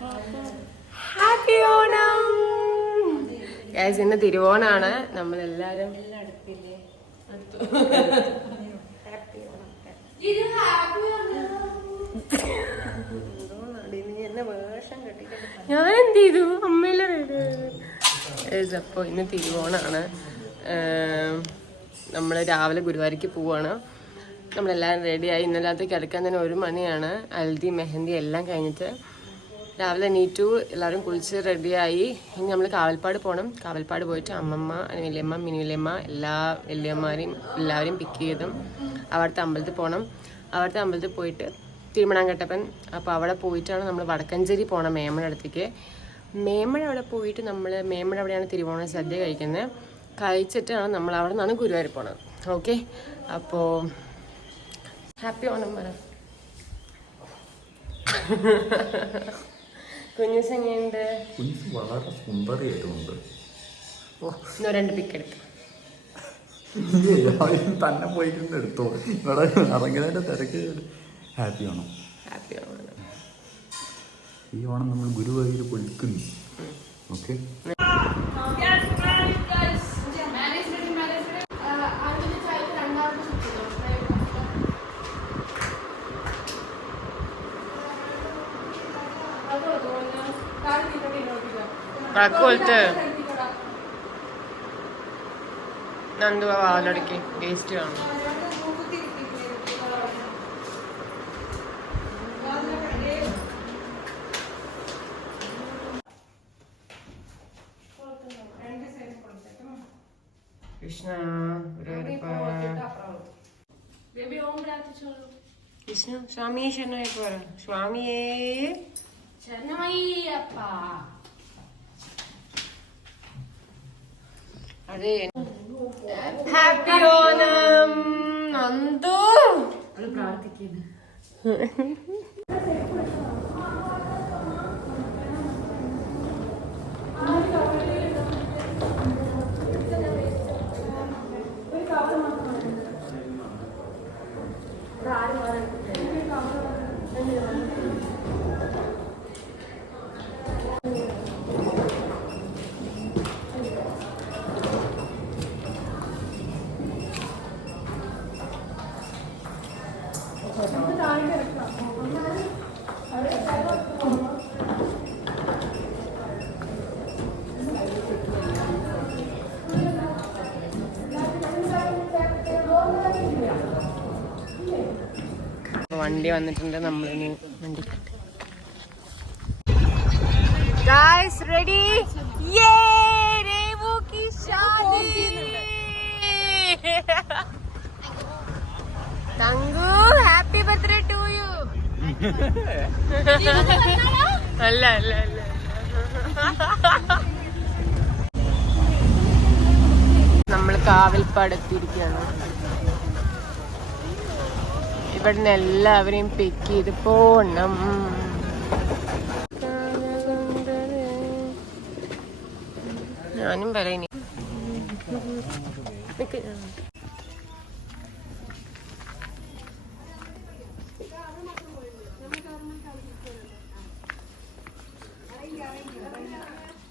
Happy Onam guys ഇന്ന് തിരുവോണാണ്. നമ്മളെല്ലാരും ഞാൻ എന്ത് ചെയ്തു അമ്മയിലെ അപ്പോൾ ഇന്ന് തിരുവോണാണ്. നമ്മൾ രാവിലെ ഗുരുവായൂർക്ക് പോവാണ്. നമ്മളെല്ലാരും റെഡിയായി ഇന്നലത്തെ കിടക്കാൻ തന്നെ ഒരു മണിയാണ്. ഹൽദി മെഹന്തി എല്ലാം കഴിഞ്ഞിട്ട് രാവിലെ എണീറ്റു എല്ലാവരും കുളിച്ച് റെഡിയായി ഇനി നമ്മൾ കാവൽപ്പാട് പോകണം കാവൽപ്പാട് പോയിട്ട് അമ്മമ്മ വലിയമ്മ മിനി വലിയമ്മ എല്ലാ വലിയമ്മമാരെയും എല്ലാവരെയും പിക്ക് ചെയ്തും അവിടുത്തെ അമ്പലത്തിൽ പോകണം അവിടുത്തെ അമ്പലത്തിൽ പോയിട്ട് തിരുമണാങ്കട്ടപ്പൻ അപ്പോൾ അവിടെ പോയിട്ടാണ് നമ്മൾ വടക്കഞ്ചേരി പോകണം മേമയുടെ അടുത്തേക്ക്. മേമഴ അവിടെ പോയിട്ട് നമ്മൾ മേമഴ അവിടെയാണ് തിരുവോണ സദ്യ കഴിക്കുന്നത് കഴിച്ചിട്ടാണ് നമ്മൾ അവിടെ നിന്നാണ് ഗുരുവായൂർ പോണത്. ഓക്കെ? അപ്പോൾ ഹാപ്പി ഓണം പറ. കുഞ്ഞൂസ് എങ്ങനെയുണ്ട് കുഞ്ഞ് വളരെ സുന്ദരിയായിട്ടുണ്ട്. ഇന്നോ രണ്ട് പിക്ക് എടുക്കാം. തന്നെ പോയിട്ട് എടുത്തോ. ഇവിടെ ഇറങ്ങിയതിന്റെ തിരക്ക് ഹാപ്പി ആണോ? ഹാപ്പി ഓണം ഈ ഓണം നമ്മൾ ഗുരുവായൂർ പൊളിക്കുന്നു ഓക്കെ കണക്ക് നന്ദു വാലടക്കി വേസ്റ്റ് കാണും. കൃഷ്ണ കൃഷ്ണ സ്വാമിയെ ശരണമായി പോരാ. സ്വാമിയേ. അതെ ഹാപ്പി ഓണം നന്ദു. വണ്ടി വന്നിട്ടുണ്ട് നമ്മളിനി വണ്ടി ഗായ്സ് റെഡി യേ കി Shaadi thank you happy birthday to you അല്ല അല്ല അല്ല. നമ്മൾ കാവൽപ്പാട് എത്തിയിരിക്കുകയാണ്. ഇവിടുന്ന് എല്ലാവരെയും പിക്ക് ചെയ്ത് പോണം ഞാനും പറയുന്നു.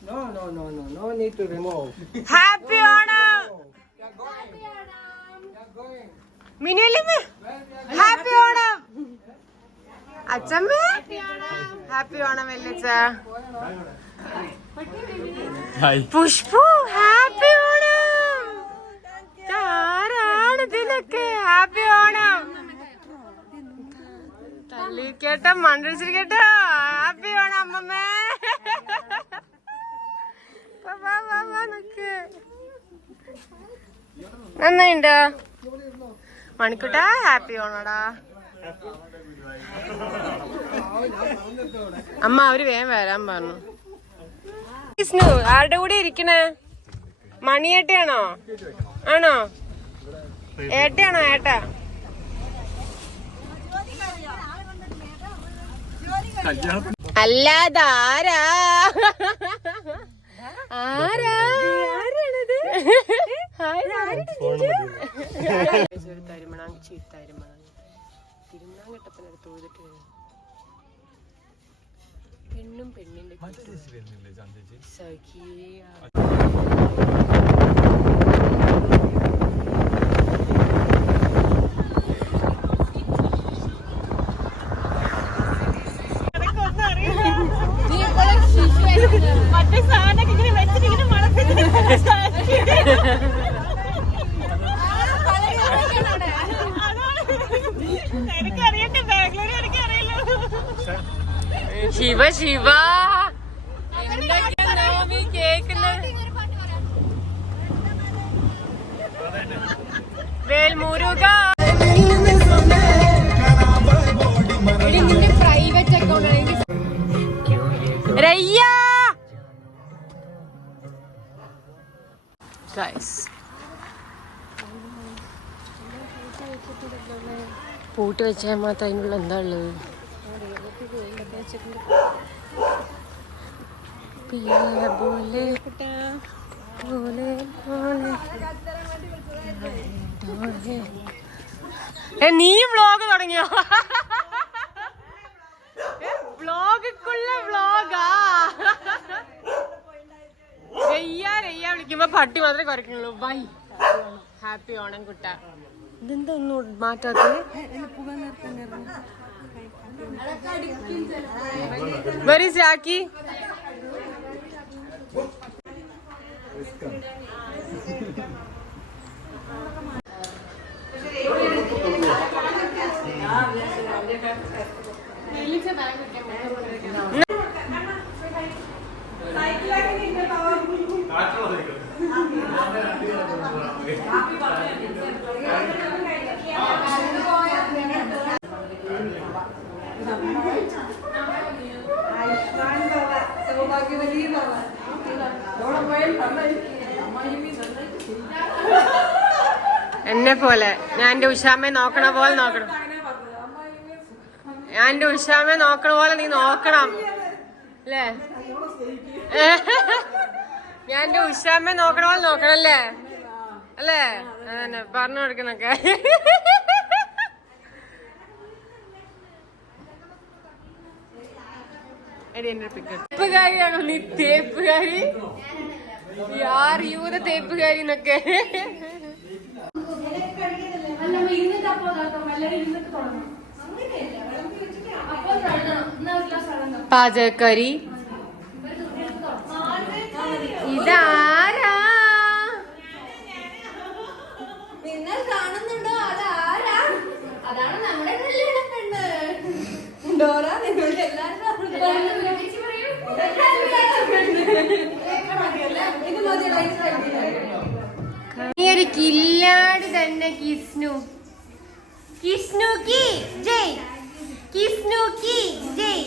No, no, no, no, no need to remove. Happy Onam മിനിയല്ലേ happy Onam അച്ഛമ്മ ഹാപ്പി ഓണം വല്യച്ച പുഷ്പു ഹാപ്പി ഓണം. ആരാണ് ഇതിലൊക്കെ ഹാപ്പി ഓണം. തല്ലിക്കേട്ടോ മണ്ടടിച്ചിരിക്കട്ടോ ഹാപ്പി ഓണം അമ്മമ്മേ. നന്നായിണ്ടോ? മണിക്കുട്ടാ ഹാപ്പി ഓണടാ. അമ്മ അവർ വേഗം വരാൻ പറഞ്ഞു. വിഷ്ണു ആരുടെ കൂടെ ഇരിക്കണേ? മണിയേട്ടയാണോ? ആണോ? ഏട്ടയാണോ ഏട്ട? അല്ലാതെ ആരാ? ആരാ? ആരാണത്? തിരുമണാങ്കി തിരുമണാങ്കട്ടപ്പനടുത്ത് പോയിട്ട് പെണ്ണും പെണ്ണിന്റെ സഖിയ മറ്റേ സാധനമൊക്കെ ഇങ്ങനെ വെച്ചിട്ട് ഇങ്ങനെ മണത്തിട്ട് എനിക്കറിയട്ടെ ബാംഗ്ലൂർ എനിക്കറിയില്ല ശിവ ശിവ എന്തൊക്കെയാ നവമി കേക്കുന്നത് വേൽമുരുക പ്രൈവറ്റ് അക്കൗണ്ട് രയ്യ. ഗൈസ് പൂട്ടി വെച്ചാൽ മാത്രം അതിനുള്ള എന്താ ഉള്ളത്? പോലെ ബോലെ പോലെ ബോലെ ഏ നീ വ്ലോഗ് തുടങ്ങിയോ? വ്ലോഗുള്ള വ്ലോഗാ. രയ്യ രയ്യ വിളിക്കുമ്പോ പട്ടി മാത്രമേ കുറയ്ക്കുള്ളൂ ബൈ ഹാപ്പി ഓണം കുട്ട. ഇതെന്താ ഒന്നും മാറ്റാത്തത്? വെരി സാക്കി എന്നെ പോലെ. ഞാൻ എന്റെ ഉഷാമ്മയെ നോക്കണ പോലെ നോക്കണം. ഞാൻ എന്റെ ഉഷാമ്മയെ നോക്കണ പോലെ നീ നോക്കണം. അല്ലേ? ഞാൻ എന്റെ ഉഷാമ്മയെ നോക്കണ പോലെ നോക്കണം അല്ലേ? അതന്നെ പറഞ്ഞു കൊടുക്കുന്നൊക്കെ. തേപ്പുകാരിയാണോ നീ തേപ്പുകാരി? യാർ യൂത തേപ്പുകാരി എന്നൊക്കെ. പാചകക്കാരി ഇതാരാ? നിങ്ങൾ കാണുന്നുണ്ടോ? അതാരാ? അതാണ് നമ്മുടെ പെണ്ണ് ഡോറ നിങ്ങൾക്ക് എല്ലാവരും ഒരു കില്ലാട് തന്നെ കിസ്നു. കിസ്നു കി ജയ്. കിസ്നു കി ജയ്.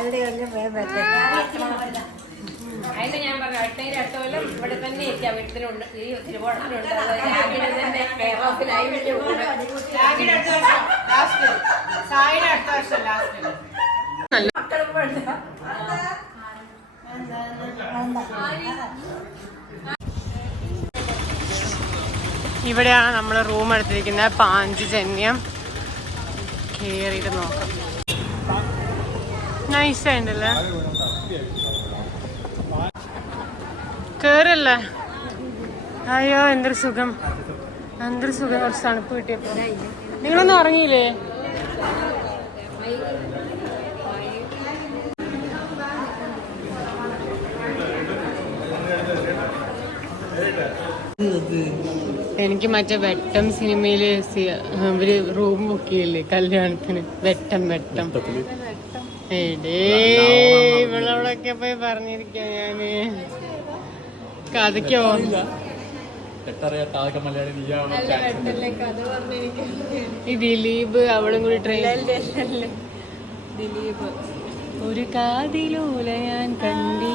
അതിന് ഞാൻ പറഞ്ഞു അടുത്തതിന് അടുത്ത കൊല്ലം ഇവിടെ തന്നെ ഇരിക്കാം. വീട്ടിലുണ്ട്. ഈ തിരുവോണത്തിലുണ്ട് തന്നെ കെയർ ഓഫിലായി വിട്ടു രാഗിയുടെ അടുത്ത വർഷം ലാസ്റ്റ് സായിയുടെ അടുത്ത വർഷം ലാസ്റ്റ് ഇവിടെയാണ് നമ്മൾ റൂം എടുത്തിരിക്കുന്നത്. പാഞ്ചജന്യം കേറിയിട്ട് നോക്കാം. നൈസ് ഉണ്ടല്ലേ കേറല്ലേ? അയ്യോ എന്തൊരു സുഖം. എന്തൊരു സുഖം. കുറച്ച് തണുപ്പ് കിട്ടിയപ്പോ. നിങ്ങളൊന്നും ഉറങ്ങിയില്ലേ? എനിക്ക് മറ്റേ വെട്ടം സിനിമയിൽ അവർ റൂം ബുക്ക് ചെയ്യില്ലേ കല്യാണത്തിന്? വെട്ടം വെട്ടം. എടേ ഇവളോടൊക്കെ പോയി പറഞ്ഞിരിക്കാം ഞാൻ. കഥയ്ക്കോ ഈ ദിലീപ് അവളും കൂടി ട്രെയിൻ ദിലീപ്. ഒരു കാതിലൂല ഞാൻ കണ്ടി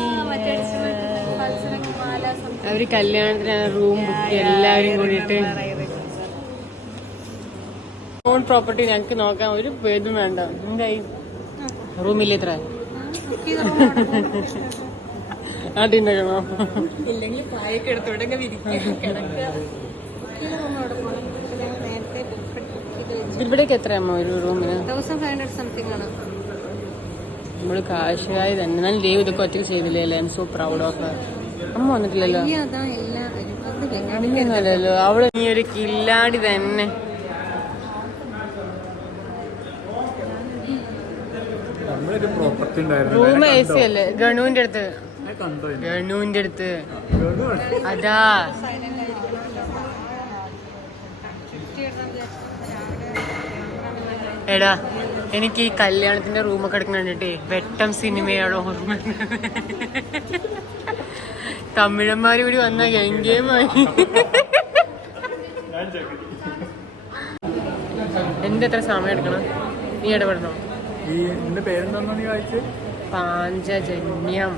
അവർ കല്യാണത്തിന് റൂം ബുക്ക് എല്ലാരും എല്ലാവരും കൂടിയിട്ട്. ഓൺ പ്രോപ്പർട്ടി ഞങ്ങക്ക് നോക്കാൻ ഒരു പേരും വേണ്ട. എന്തായി? റൂമില്ല ഇത്ര ആട്ടിണ്ടാക്കണോ ഇല്ലെങ്കിൽ പായൊക്കെ എടുത്തോടെ ഇവിടേക്ക് എത്രയമ്മ ഒരു റൂമിന്? തൗസൻഡ് ഫൈവ് ഹൺഡ്രഡ് സംതിങ് ആണ്. നമ്മൾ കാശായി തന്നെ. നല്ല ലീവ് ഇതൊക്കെ ഒറ്റയ്ക്ക് ചെയ്തില്ലേ I'm so proud of അമ്മ വന്നിട്ടില്ലല്ലോ? അവൾ നീ ഒരു കില്ലാടി തന്നെ. റൂം എ സി അല്ലേ? ഗണുവിന്റെ അടുത്ത്? ഗണുവിന്റെ അടുത്ത്. അതാ. എടാ എനിക്ക് ഈ കല്യാണത്തിന്റെ റൂമൊക്കെ എടുക്കുന്ന കണ്ടിട്ടേ വെട്ടം സിനിമയാണ് ഓർമ്മ തമിഴന്മാർ തമിഴന്മാര് കൂടി വന്ന ഗംഗേമായി. എന്റെ എത്ര സമയം എടുക്കണം? നീ ഇടപെടണോ? ഈ നിന്റെ പേരെന്താ നീ വായിച്ച്? പാഞ്ചജന്യം.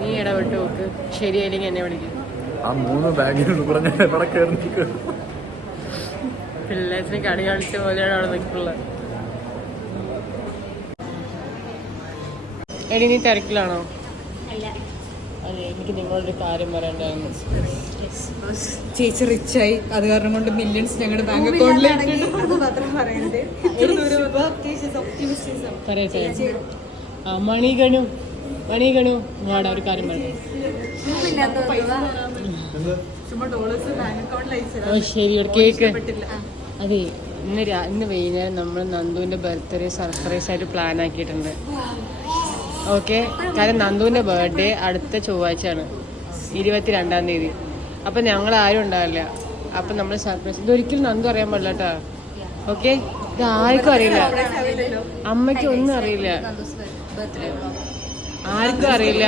നീ ഇടപെട്ട് നോക്ക്. ശരിയായില്ലെങ്കിൽ എന്നെ വിളിക്കും. ആ മൂന്ന് പറഞ്ഞ കയറി പോലെയാണ് അവിടെ നിൽക്കുള്ളത് എടി നീ തിരക്കിലാണോ? എനിക്ക് നിങ്ങളൊരു കാര്യം പറയണ്ടായിരുന്നു ചേച്ചി റിച്ചായി അത് കാരണം കൊണ്ട് മില്യൺസ് ഞങ്ങളുടെ ബാങ്ക് അക്കൗണ്ടിലേക്ക് മാത്രം മണികണു പറയാ ചേച്ചി ആ മണി ഗണു മണി ഗണു വാടാ ഒരു കാര്യം പറഞ്ഞു ഓ ശരി ഒരു കേക്ക്. അതെ ഇന്ന് ഇന്ന് വൈകുന്നേരം നമ്മൾ നന്ദുവിന്റെ ബർത്ത്ഡേ സർപ്രൈസ് ആയിട്ട് പ്ലാൻ ആക്കിയിട്ടുണ്ട്. ഓക്കെ. കാരണം നന്ദുവിന്റെ ബർത്ത്ഡേ അടുത്ത ചൊവ്വാഴ്ചയാണ്. ഇരുപത്തിരണ്ടാം തീയതി. അപ്പൊ ഞങ്ങൾ ആരും ഉണ്ടാവില്ല. അപ്പൊ നമ്മൾ സർപ്രൈസ് ഇതൊരിക്കലും നന്ദു അറിയാൻ പാടില്ല കേട്ടോ. ഓക്കെ? ഇത് ആർക്കും അറിയില്ല. അമ്മയ്ക്ക് ഒന്നും അറിയില്ല. ആർക്കും അറിയില്ല.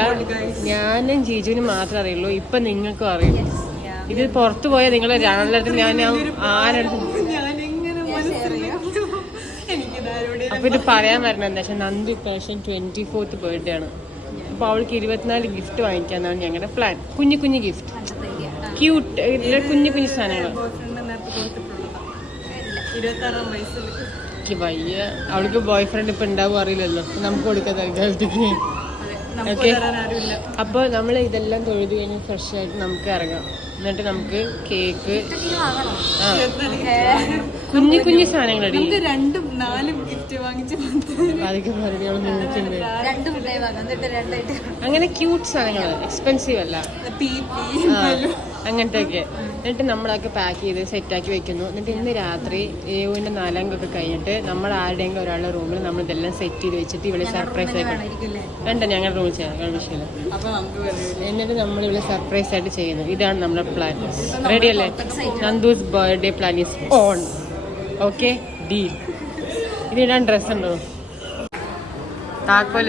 ഞാനും ജീജുവിനും മാത്രമേ അറിയുള്ളൂ. ഇപ്പൊ നിങ്ങൾക്കും അറിയില്ല ഇത് പുറത്തു പോയാൽ നിങ്ങളെ രണ്ടെടുത്ത് ഞാൻ ആരെടുത്ത് ഇത് പറയാൻ വരണം എന്താ വെച്ചാൽ നന്ദു ഇപ്രാവശ്യം ട്വന്റി ഫോർത്ത് ബർത്ത്ഡേ ആണ്. അപ്പൊ അവൾക്ക് ഇരുപത്തിനാല് ഗിഫ്റ്റ് വാങ്ങിക്കാന്നാണ് ഞങ്ങളുടെ പ്ലാൻ കുഞ്ഞു കുഞ്ഞു ഗിഫ്റ്റ് ക്യൂട്ട് കുഞ്ഞു കുഞ്ഞു സാധനങ്ങൾ വയ്യ. അവൾക്ക് ബോയ് ഫ്രണ്ട് ഇപ്പൊ ഉണ്ടാവും അറിയില്ലല്ലോ. നമുക്ക് കൊടുക്കാത്ത കാലത്തേക്ക് ഓക്കെ അപ്പോൾ നമ്മൾ ഇതെല്ലാം തൊഴുത് കഴിഞ്ഞ് ഫ്രഷ് ആയിട്ട് നമുക്ക് ഇറങ്ങാം. എന്നിട്ട് നമുക്ക് കേക്ക് ആ. കുഞ്ഞു കുഞ്ഞു സാധനങ്ങൾ നമുക്ക് രണ്ടും നാലും ഗിഫ്റ്റ് വാങ്ങിച്ച് അങ്ങനെ ക്യൂട്ട് സാധനങ്ങൾ എക്സ്പെൻസീവ് അല്ല. പി പി ആ, അങ്ങനത്തെ ഒക്കെ എന്നിട്ട് നമ്മളൊക്കെ പാക്ക് ചെയ്ത് സെറ്റാക്കി വെക്കുന്നു. എന്നിട്ട് ഇന്ന് രാത്രി ഏവിന്റെ നാലാങ്കൊക്കെ കഴിഞ്ഞിട്ട് നമ്മൾ ആരുടെയെങ്കിലും ഒരാളുടെ റൂമിൽ നമ്മൾ ഇതെല്ലാം സെറ്റ് ചെയ്ത് വെച്ചിട്ട് ഇവിടെ സർപ്രൈസ് ആയിട്ട് വേണ്ട ഞങ്ങളുടെ റൂമിൽ ചെയ്യാം. വിഷയമില്ല എന്നിട്ട് നമ്മൾ ഇവിടെ സർപ്രൈസ് ആയിട്ട് ചെയ്യുന്നു. ഇതാണ് നമ്മുടെ പ്ലാൻ റെഡി അല്ലേ? Nandu's birthday plan is on okay deal ഇതിടാൻ dress ഉണ്ടോ താക്കോൽ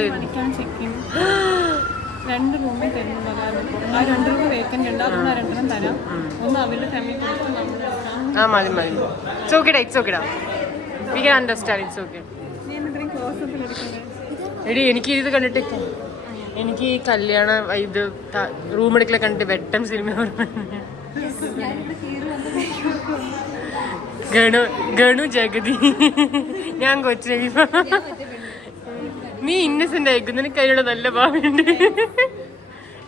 രണ്ട് റൂമിൽ തരുന്നതാണ് ആ രണ്ട് റൂം വേക്കന്റ് ഉണ്ട്. അതൊന്ന് രണ്ടെണ്ണം തരാം. ഒന്ന് അവരുടെ ഫാമിലി ആ മതി മതി. ഇറ്റ്സ് ഓക്കെടാ ഇറ്റ്സ് ഓക്കെടാ we can understand it's okay എടി എനിക്ക് ഇത് കണ്ടിട്ട് എനിക്ക് ഈ കല്യാണ ഇത് റൂം എടുക്കലെ കണ്ടിട്ട് വെട്ടം സിനിമ. ഗണു ഗണു ജഗതി. ഞാൻ കൊച്ചു നീ ഇന്നസെന്റ് ആയിരിക്കും. നിനക്ക് അതിനോട് നല്ല ഭാവിയുണ്ട്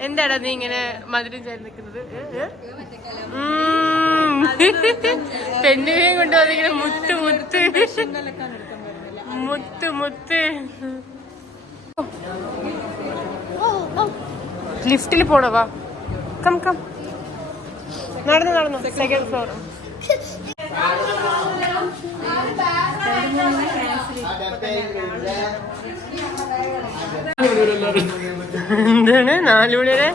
എന്താടാ നീ ഇങ്ങനെ മധുരം ചേർന്ന് നിൽക്കുന്നത്? പെണ്ണുകയും കൊണ്ട് വന്നിങ്ങനെ മുത്ത് മുത്ത്. മുത്ത് മുത്ത്. ലിഫ്റ്റിൽ പോണവാ കം കം. നടന്നു നടന്നു. സെക്കൻഡ് ഫ്ലോർ എന്താണ്? നാലു മണി വരെ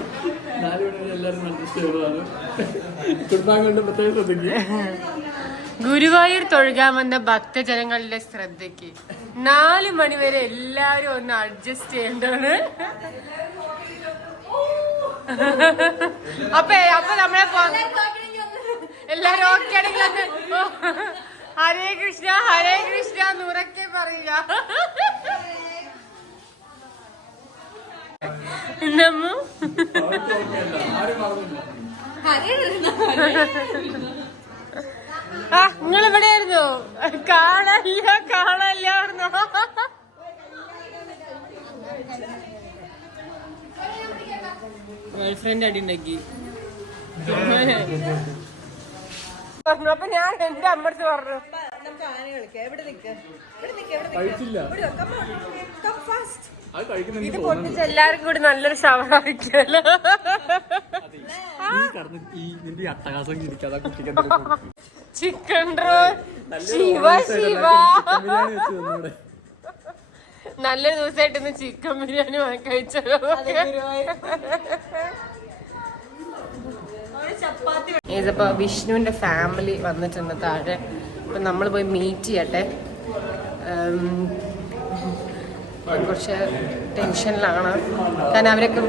ഗുരുവായൂർ തൊഴുകാൻ വന്ന ഭക്തജനങ്ങളുടെ ശ്രദ്ധയ്ക്ക്. നാല് മണിവരെ എല്ലാവരും ഒന്ന് അഡ്ജസ്റ്റ് ചെയ്യേണ്ടാണ് അപ്പൊ അപ്പൊ നമ്മളെ എല്ലാരും ഓക്കെ ആണെങ്കിൽ ഹരേ കൃഷ്ണ ഹരേ കൃഷ്ണ നുറക്കെ പറയുക. നമ്മ ആ നിങ്ങൾ ഇവിടെ ആയിരുന്നു കാണല്ല കാണല്ല ഗേൾഫ്രണ്ട് അടി ഉണ്ടാക്കി. പറഞ്ഞു. അപ്പൊ ഞാൻ എന്റെ അമ്മടുത്ത് പറഞ്ഞു. നമുക്ക് ആന കളിക്കാം. എവിടെ ഇവിടെ ഫാസ്റ്റ് അത് കഴിക്കുന്ന ഇത് പൊട്ടിച്ച് എല്ലാരും കൂടി നല്ലൊരു ഷവർ ചിക്കൻ റോൾ ശിവ ശിവ. നല്ലൊരു ദിവസമായിട്ട് ഇന്ന് ചിക്കൻ ബിരിയാണി വാങ്ങി കഴിച്ചത് ഇതിപ്പോ വിഷ്ണുവിന്റെ ഫാമിലി വന്നിട്ടുണ്ട് താഴെ. അപ്പൊ നമ്മൾ പോയി മീറ്റ് ചെയ്യട്ടെ. കുറച്ച് ടെൻഷനിലാണ് കാരണം അവരൊക്കെ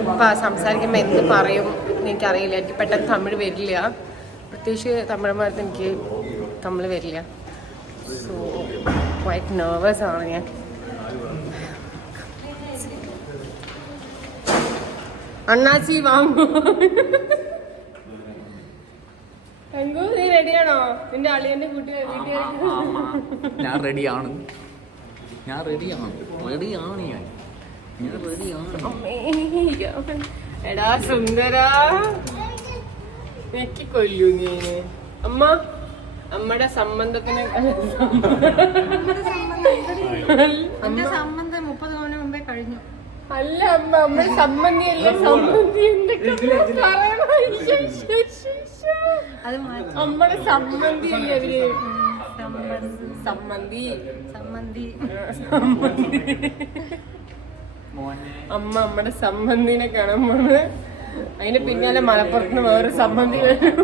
സംസാരിക്കുമ്പോൾ എന്ത് പറയും എനിക്കറിയില്ല. എനിക്ക് പെട്ടെന്ന് തമിഴ് വരില്ല. പ്രത്യേകിച്ച് തമിഴന്മാർക്ക് എനിക്ക് തമിഴ് വരില്ല. സോ ക്വൈറ്റ് നെർവസ് ആണ് ഞാൻ. അണ്ണാച്ചി വാങ്ങൂ നീ റെഡിയാണോ നിന്റെ അളിയന്റെ കുട്ടി ഞാൻ റെഡിയാണ് ഞാൻ റെഡിയാണ് റെഡിയാണ് ഞാൻ. ഞാൻ റെഡിയാണ് എടാ സുന്ദര. കൊല്ലു നീ. അമ്മ അമ്മയുടെ സംബന്ധത്തിന് സംബന്ധം മുപ്പത് പവന് മുമ്പേ കഴിഞ്ഞു. അല്ല അമ്മ അമ്മ സംബന്ധിയല്ലേ? സംബന്ധി എന്തൊക്കെ പറയണോ അവർ? സമ്മന്തി അമ്മ നമ്മുടെ സംബന്ധിനെ കാണാൻ പോണത് അതിന്റെ പിന്നാലെ മലപ്പുറത്ത് വേറെ സംബന്ധി വരും.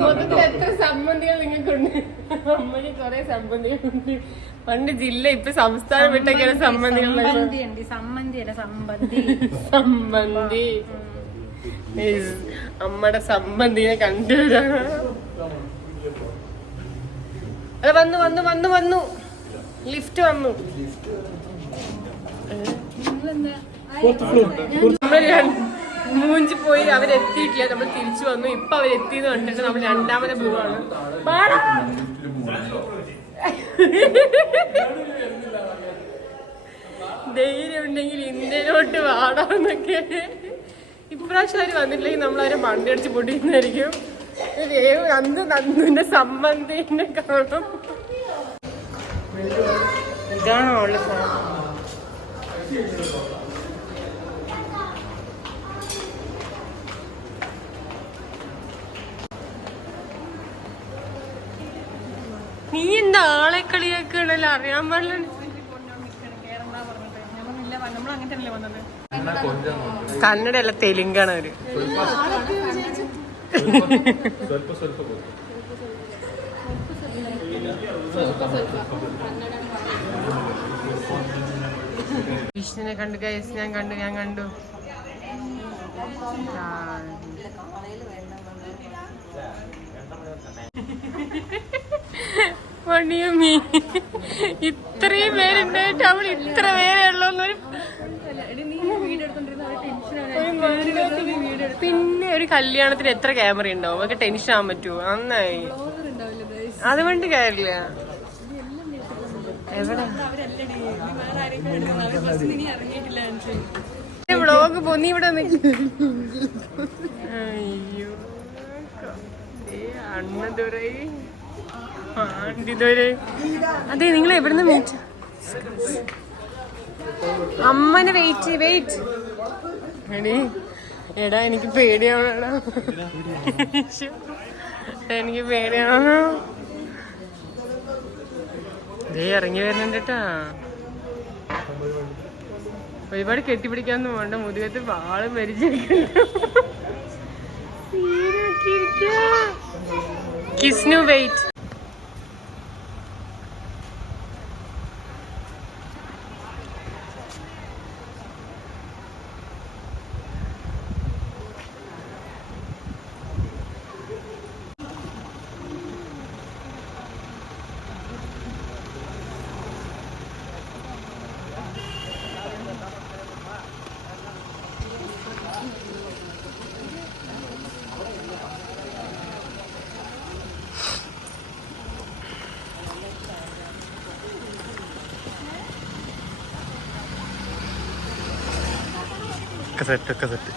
മൊത്തത്തിൽ എത്ര സംബന്ധികൾ നിങ്ങൾക്കുണ്ട്? അമ്മയ്ക്ക് കുറെ സംബന്ധികളുണ്ട്. പണ്ട് ജില്ല ഇപ്പൊ സംസ്ഥാനം വിട്ടൊക്കെയാണ് സംബന്ധികളുള്ളത്? സംബന്ധി. സംബന്ധി. സമ്മന്ധി അല്ല സംബന്ധി സംബന്ധി Yes. അമ്മയുടെ സംബന്ധിനെ കണ്ടുവരാ വന്നു വന്നു വന്നു വന്നു. ലിഫ്റ്റ് വന്നു. മൂഞ്ചി പോയി അവരെത്തിയിട്ടില്ല. നമ്മൾ തിരിച്ചു വന്നു. ഇപ്പൊ അവരെത്തിയെന്ന് കണ്ടിട്ട് നമ്മൾ രണ്ടാമത് പോവാണ്. ധൈര്യം ഉണ്ടെങ്കിൽ ഇന്ത്യയിലോട്ട് വാടാന്നൊക്കെ. ഇപ്രാവശ്യം അവർ വന്നില്ലെങ്കിൽ നമ്മൾ അവരെ മണ്ടടിച്ച് അടിച്ച് പൊടിയുന്നതായിരിക്കും അന്ന് നന്ദുവിന്റെ സംബന്ധിനെ കാണും. ഇതാണോ നീ എന്താ ആളെ കളിയാക്കണല്ലോ അറിയാൻ പാടില്ല. നമ്മളങ്ങനെ തന്നെയല്ലേ വന്നത്? കന്നഡ അല്ല തെലുങ്കാണ് അവർ. വിഷ്ണുവിനെ കണ്ടു ഗൈസ് ഞാൻ കണ്ടു ഞാൻ കണ്ടു. mean? ഇത്രയും പേരുണ്ടായിട്ട് അവൾ ഇത്ര പേരേ പിന്നെ ഒരു കല്യാണത്തിന് എത്ര ക്യാമറ ഉണ്ടാവും? അതൊക്കെ ടെൻഷൻ ആവാൻ പറ്റുമോ നന്നായി. അതുകൊണ്ട് കാര്യമില്ല. എവിടെ? വ്ളോഗ് പോ നീ ഇവിടെ. അയ്യോ. അണ്ണതുരൈ ആണ്ടിതുരൈ അതെ നിങ്ങൾ എവിടുന്ന് മീറ്റ് അമ്മനെ വെയിറ്റ് വെയിറ്റ് എടി എടാ എനിക്ക് പേടിയാവണടാ എനിക്ക് പേടിയാവണോ. ദേ ഇറങ്ങി വരുന്നുണ്ട് കേട്ടാ ഒരുപാട് കെട്ടിപ്പിടിക്കാന്ന് വേണ്ട. മുതുകത്ത് വാൾ മരിച്ചിരിക്കുന്നു കിസ്നു വെയിറ്റ് ഒക്കെ സെറ്റ് ഒക്കെ സെറ്റ്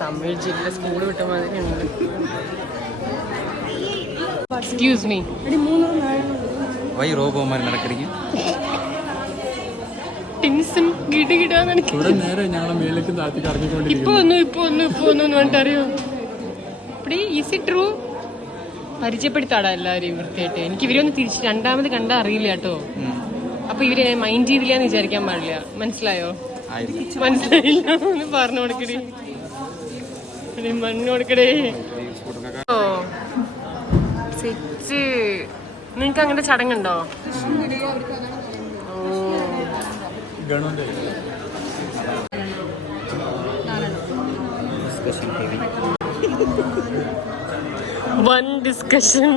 തമിഴ് ജില്ല സ്കൂൾ വിട്ട മാതിരിയുണ്ട്. എക്സ്ക്യൂസ് മീ വൈ റോബോമാർ നടക്കറിയ ടിൻസൺ ഗിടുകിടാന്ന് എനിക്ക് ഇപ്പൊ ഒന്നും ഇപ്പൊ ഒന്നും ഇപ്പൊ ഒന്നും പറഞ്ഞിട്ടറിയോ ഇപ്പടി ഈസി ട്രൂ പരിചയപ്പെടുത്താടാ എല്ലാവരെയും വൃത്തിയായിട്ട്. എനിക്ക് ഇവരെ ഒന്ന് തിരിച്ച് രണ്ടാമത് കണ്ടാ അറിയില്ല കേട്ടോ. അപ്പൊ ഇവരെ മൈൻഡ് ചെയ്തില്ല എന്ന് വിചാരിക്കാൻ പാടില്ല. മനസ്സിലായോ? മനസ്സിലായില്ല ഒന്ന് പറഞ്ഞു കൊടുക്കടി. മണ്ണ് കൊടുക്കടേ. ഓ. സെറ്റ്. നിങ്ങക്ക് അങ്ങനത്തെ ചടങ്ങുണ്ടോ? ഓ. ഗവൺമെന്റ് വൺ ഡിസ്കഷൻ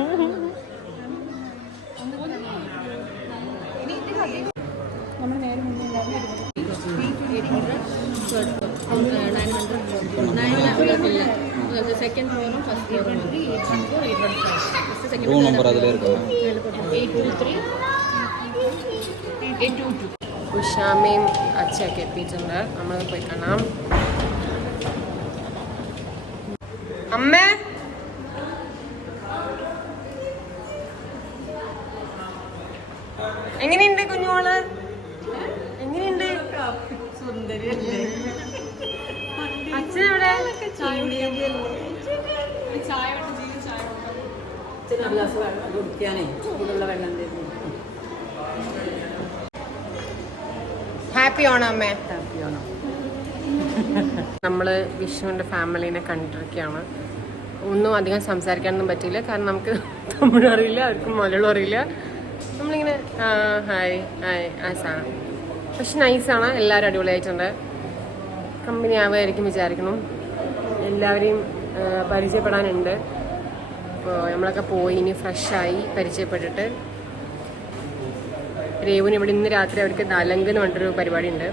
സെക്കൻഡ് ഫ്ലോറും ഫസ്റ്റ് ഫ്ലോറും second number അതിലേക്കും eight two three eight two two ഉഷാമയും അച്ഛയൊക്കെ എത്തിയിട്ടുണ്ട്. നമ്മൾ പോയി കാണാം. അമ്മേ? ഹാപ്പി ഓണം അമ്മേ നമ്മൾ വിഷ്ണുവിന്റെ ഫാമിലീനെ കണ്ടിരിക്കുകയാണ്. ഒന്നും അധികം സംസാരിക്കാനൊന്നും പറ്റില്ല കാരണം നമുക്ക് തമിഴ് അറിയില്ല അവർക്ക് മലയാളം അറിയില്ല. നമ്മളിങ്ങനെ ഹായ് ഹായ് ആസാണ് പക്ഷെ നൈസാണ് എല്ലാവരും അടിപൊളിയായിട്ടുണ്ട്. കമ്പനി ആവുമായിരിക്കും വിചാരിക്കണം എല്ലാവരെയും പരിചയപ്പെടാനുണ്ട്. അപ്പോൾ നമ്മളൊക്കെ പോയി ഇനി ഫ്രഷായി പരിചയപ്പെട്ടിട്ട് രേവുന് ഇവിടെ ഇന്ന് രാത്രി അവർക്ക് നലങ്ക് എന്ന് പരിപാടി ഉണ്ട്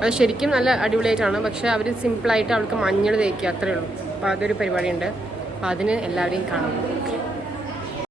അത് ശരിക്കും നല്ല അടിപൊളിയായിട്ടാണ്. പക്ഷെ അവർ സിമ്പിളായിട്ട് അവൾക്ക് മഞ്ഞൾ തേക്കുക അത്രയേ ഉള്ളൂ. അപ്പോൾ അതൊരു പരിപാടിയുണ്ട്. അപ്പോൾ അതിന് എല്ലാവരെയും കാണാം.